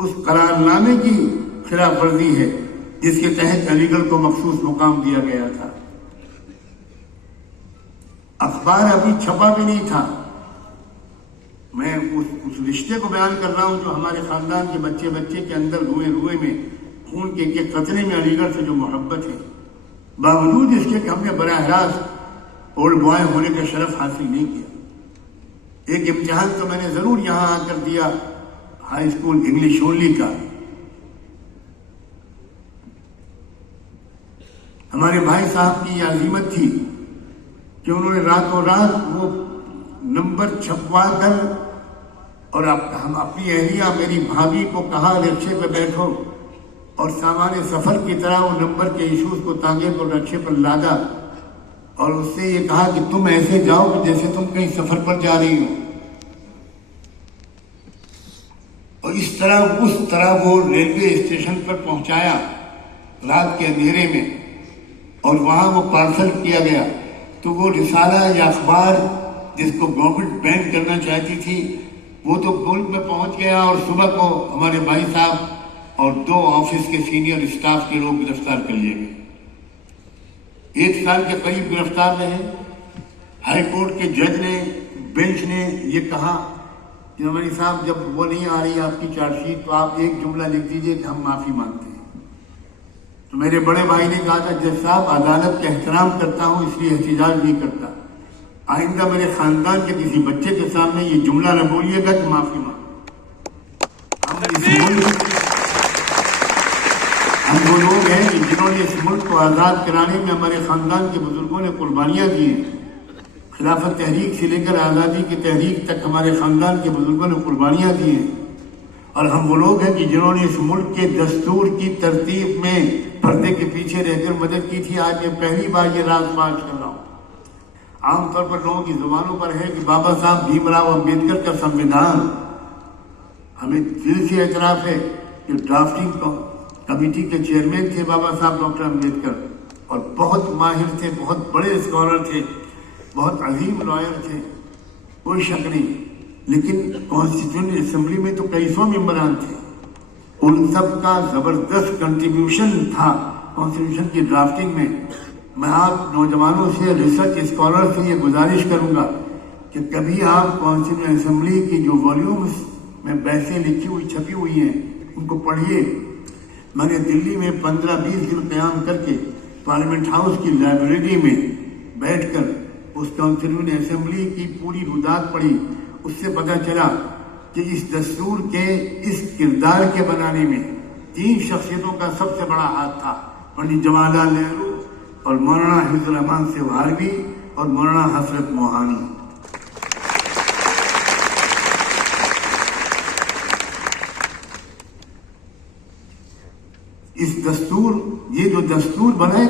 اس قرار نامے کی خلاف ورزی ہے جس کے تحت علی گڑھ کو مخصوص مقام دیا گیا تھا۔ اخبار ابھی چھپا بھی نہیں تھا، میں اس رشتے کو بیان کر رہا ہوں جو ہمارے خاندان کے بچے کے اندر روئے میں خون کے ایک قطرے میں علی گڑھ سے جو محبت ہے، باوجود اس کے کہ ہم نے براہ راست اولڈ بوائے ہونے کا شرف حاصل نہیں کیا۔ ایک امتحان تو میں نے ضرور یہاں آ کر دیا، ہائی اسکول انگلش اونلی کا۔ ہمارے بھائی صاحب کی یہ عزیمت تھی کہ انہوں نے راتوں رات وہ نمبر چھپوا کر، اور ہم اپنی اہلیہ میری بھابھی کو کہا رکشے پہ بیٹھو، اور سامان سفر کی طرح وہ نمبر کے ایشوز کو تانگے کو رکشے پر لادا، اور اس سے یہ کہا کہ تم ایسے جاؤ کہ جیسے تم کہیں سفر پر جا رہی ہو، اور اس طرح وہ ریلوے اسٹیشن پر پہنچایا رات کے اندھیرے میں، اور وہاں وہ پارسل کیا گیا۔ تو وہ رسالہ یا اخبار جس کو گورنمنٹ بین کرنا چاہتی تھی وہ تو ملک میں پہنچ گیا، اور صبح کو ہمارے بھائی صاحب اور 2 آفس کے سینئر اسٹاف کے لوگ گرفتار کر لیے گئے۔ 1 سال کے قریب گرفتار رہے۔ ہائی کورٹ کے جج نے، بینچ نے یہ کہا کہ ہماری صاحب جب وہ نہیں آ رہی آپ کی چارج شیٹ تو آپ ایک جملہ لکھ دیجئے کہ ہم معافی مانگتے ہیں۔ تو میرے بڑے بھائی نے کہا تھا جج صاحب عدالت کا احترام کرتا ہوں اس لیے احتجاج نہیں کرتا، آئندہ میرے خاندان کے کسی بچے کے سامنے یہ جملہ نہ بولیے گا کہ معافی ہم وہ لوگ ہیں کہ جنہوں نے اس ملک کو آزاد کرانے میں ہمارے خاندان کے بزرگوں نے قربانیاں دی ہیں۔ خلافت تحریک سے لے کر آزادی کی تحریک تک ہمارے خاندان کے بزرگوں نے قربانیاں دی ہیں، اور ہم وہ لوگ ہیں کہ جنہوں نے اس ملک کے دستور کی ترتیب میں پردے کے پیچھے رہ کر مدد کی تھی۔ آج میں پہلی بار یہ راز فاش کر رہا ہوں۔ عام طور پر لوگوں کی زبانوں پر ہے کہ بابا صاحب بھیم راؤ امبیڈکر کا سنویدھان، ہمیں دل سے اعتراف ہے کہ ڈرافٹنگ کمیٹی کے چیئرمین تھے بابا صاحب ڈاکٹر امبیڈکر، اور بہت ماہر تھے، بہت بڑے اسکالر تھے، بہت عظیم لائر تھے، کوئی شک نہیں، لیکن کانسٹیٹیوشن اسمبلی میں تو کئی سو ممبران تھے، ان سب کا زبردست کنٹریبیوشن تھا کانسٹیٹیوشن کی ڈرافٹنگ میں۔ میں آپ نوجوانوں سے، ریسرچ اسکالر سے یہ گزارش کروں گا کہ کبھی آپ کانسٹیٹیوشن اسمبلی کی جو والیومز میں بحثیں لکھی ہوئی چھپی ہوئی ہیں ان کو پڑھیے۔ میں نے دلی میں 15-20 دن قیام کر کے پارلیمنٹ ہاؤس کی لائبریری میں بیٹھ کر اس کانسٹیٹیوشن اسمبلی کی پوری رودات پڑھی۔ اس سے پتہ چلا کہ اس دستور کے، اس کردار کے بنانے میں 3 شخصیتوں کا سب سے بڑا ہاتھ تھا، پنڈت جواہر لال نہرو اور مولانا حفیظ الرحمان سہاروی اور مولانا حسرت موہانی۔ یہ جو دستور بنا ہے